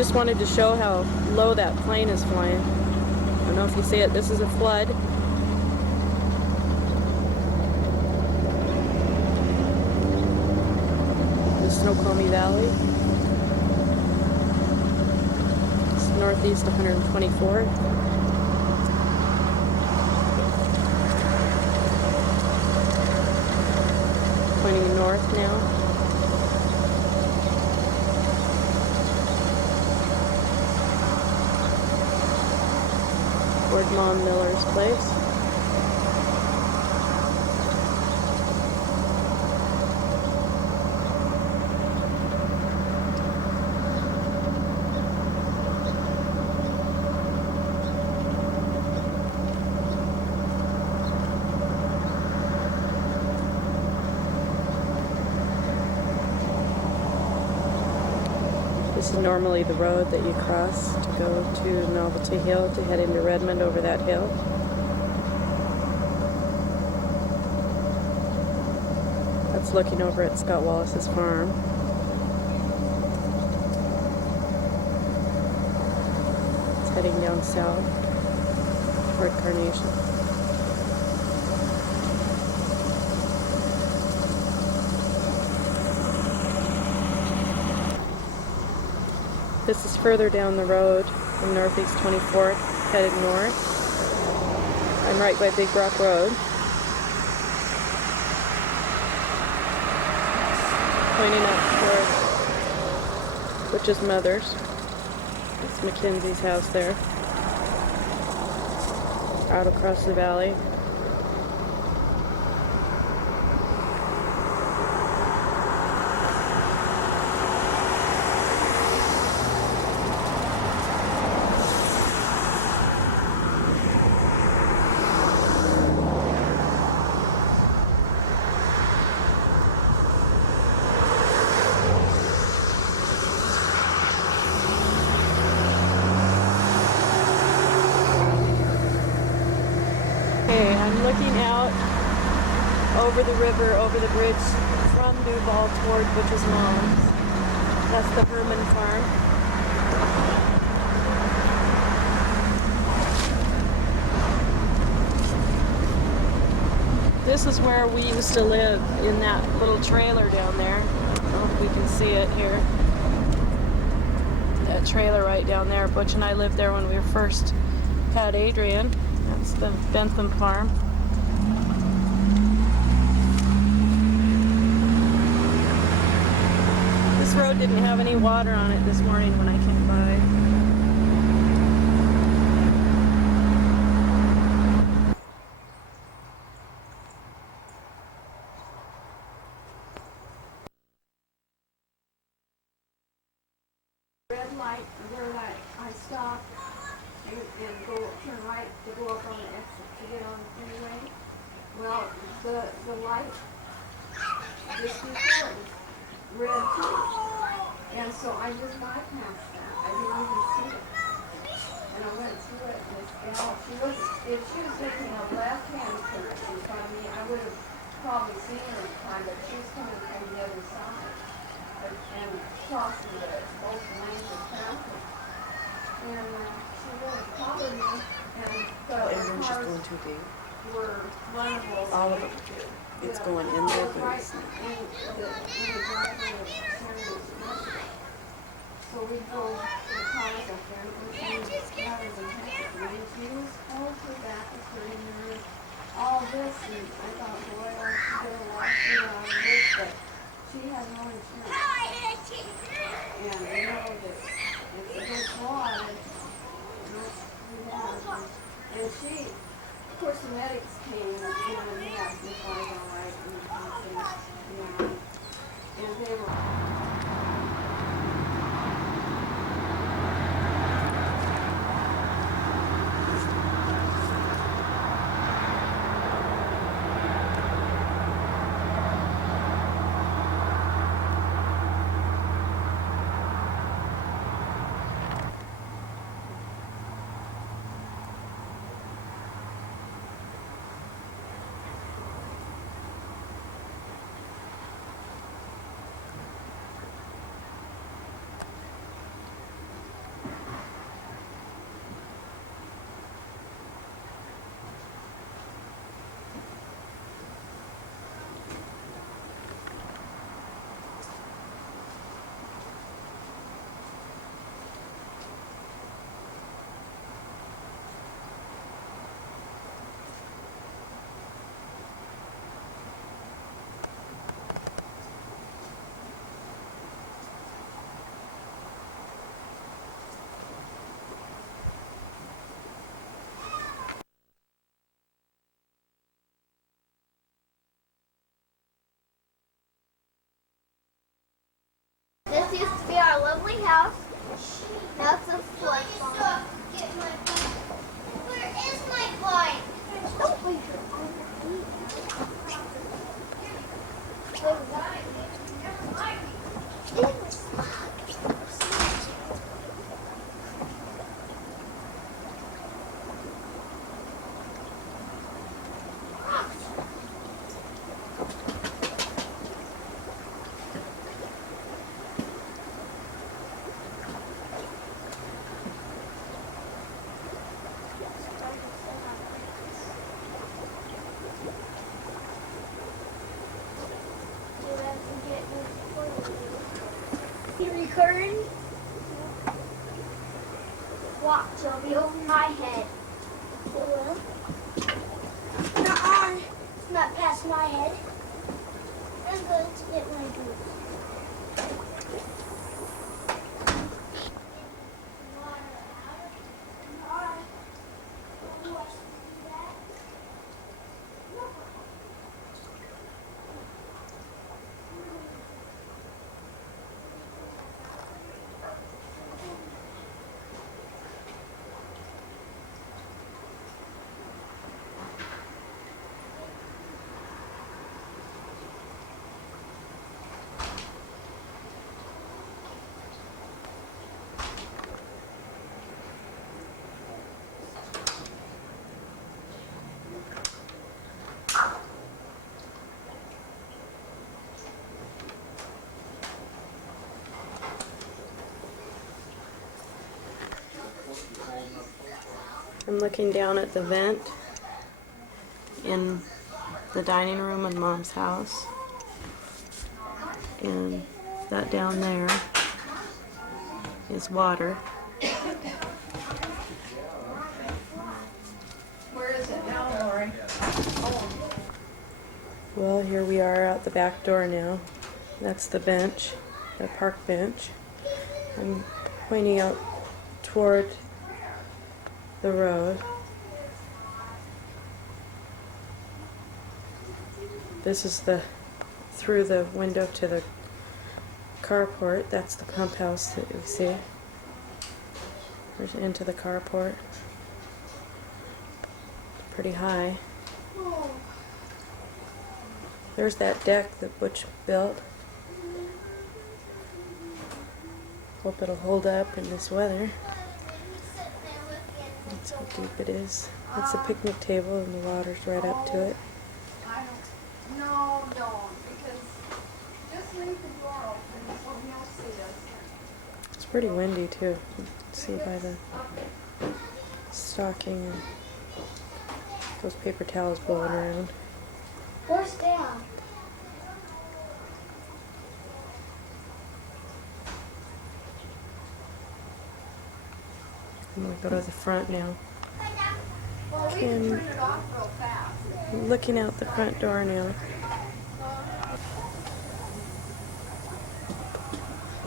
just wanted to show how low that plane is flying. I don't know if you see it. This is a flood. The Snoqualmie Valley. It's northeast 124th. Pointing north now. Toward Mom Miller's place. This is normally the road that you cross to go to Novelty Hill to head into Redmond over that hill. That's looking over at Scott Wallace's farm. It's heading down south toward Carnation. This is further down the road from Northeast 24th, headed north. I'm right by Big Rock Road. Pointing up toward Butch's mother's. It's Mackenzie's house there. Out across the valley. I'm looking out over the river, over the bridge from Duval toward Butch's mom's. That's the Herman farm. This is where we used to live, in that little trailer down there. I don't know if we can see it here. That trailer right down there. Butch and I lived there when we first had Adrian. That's the Bentham farm. This road didn't have any water on it this morning when I came by. Red light where I stop and turn right to go up on the exit to get on the freeway. Well, the light just before it was red too. And so I just bypassed that. I didn't even see it. And I went through it, and this gal, if she was making a left-hand turn in front of me, I would have probably seen her in time, but she was coming from the other side and crossing both lanes of traffic. And she really covered me, and Isn't just going too deep? were runnable. All of it. It's going in there, but right it's in the driveway of Senator's Mother. So we drove the cars up there, and it was rather than heck. She was close, her back was hurting her, all this, and I thought, boy, I should better watch her on this, but she had no insurance. And you know that it's against law, and and she, of course, the medics came, and they asked me if I was all right, and they were. This used to be our lovely house. Now it's a flood farm. Where is my bike? Don't leave your arm. You recording? Watch, it'll be over my head. It will? Nuh-uh. It's not past my head. I'm going to get my boots. I'm looking down at the vent in the dining room in Mom's house. And that down there is water. Where is it now, Lori? Well, here we are out the back door now. That's the bench, the park bench. I'm pointing out toward the road. This is through the window to the carport. That's the pump house that you see. There's into the carport. Pretty high. There's that deck that Butch built. Hope it'll hold up in this weather. That's how deep it is. It's a picnic table and the water's right up to it. No, don't, because just leave the door open so he'll see us. It's pretty windy too. You can see by the stocking and those paper towels blowing around. Where's Dad? I'm gonna go to the front now. Well, we can And turn it off real fast. I'm looking out the front door now.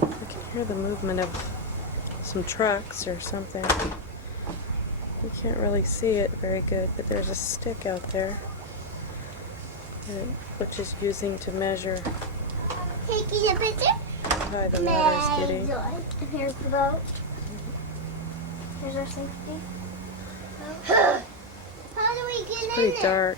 I can hear the movement of some trucks or something. You can't really see it very good, but there's a stick out there that Butch is using to measure Taking a picture? how high the water's getting. And here's the boat. Here's our safety. How do we get in Pretty there? dark.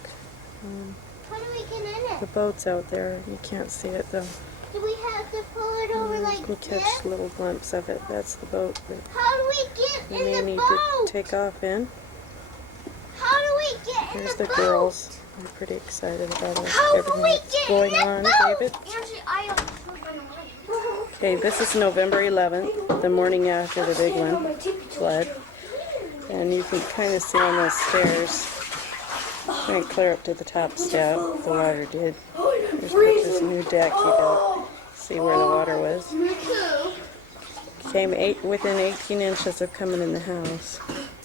How do we get in The it? boat's out there. You can't see it though. Do we have to pull it over You like can catch this? a little glimpse of it. That's the boat that How do we get you may in the need boat? to take off in. How do we get in Here's the the boat? girls. They're pretty excited about How do everything we that's get going in the on, boat? David. Actually, I almost went away. Okay, this is November 11th, the morning after the big one flood. And you can kind of see on those stairs, went clear up to the top step, the water did. There's this new deck you built. See where the water was. Came within 18 inches of coming in the house.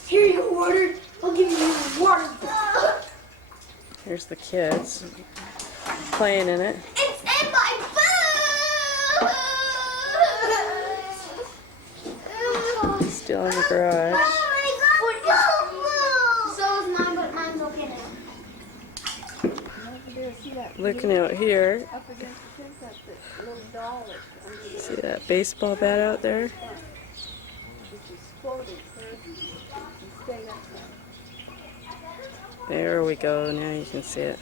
Here you go, water. I'll give you water. Here's the kids playing in it. It's in my boot. Still in the garage. So is mine, but mine's okay now. It is see that? Looking out here, Up against the fence, that's the little doll that's under the see that baseball bat out there? It's exploded first and stayed up there. There we go, now you can see it.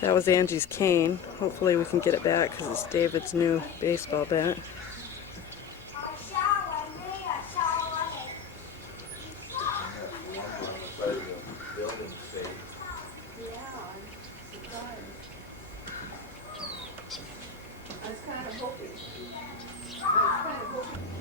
That was Angie's cane. Hopefully we can get it back because it's David's new baseball bat. I was kind of hoping. I was kind of hoping.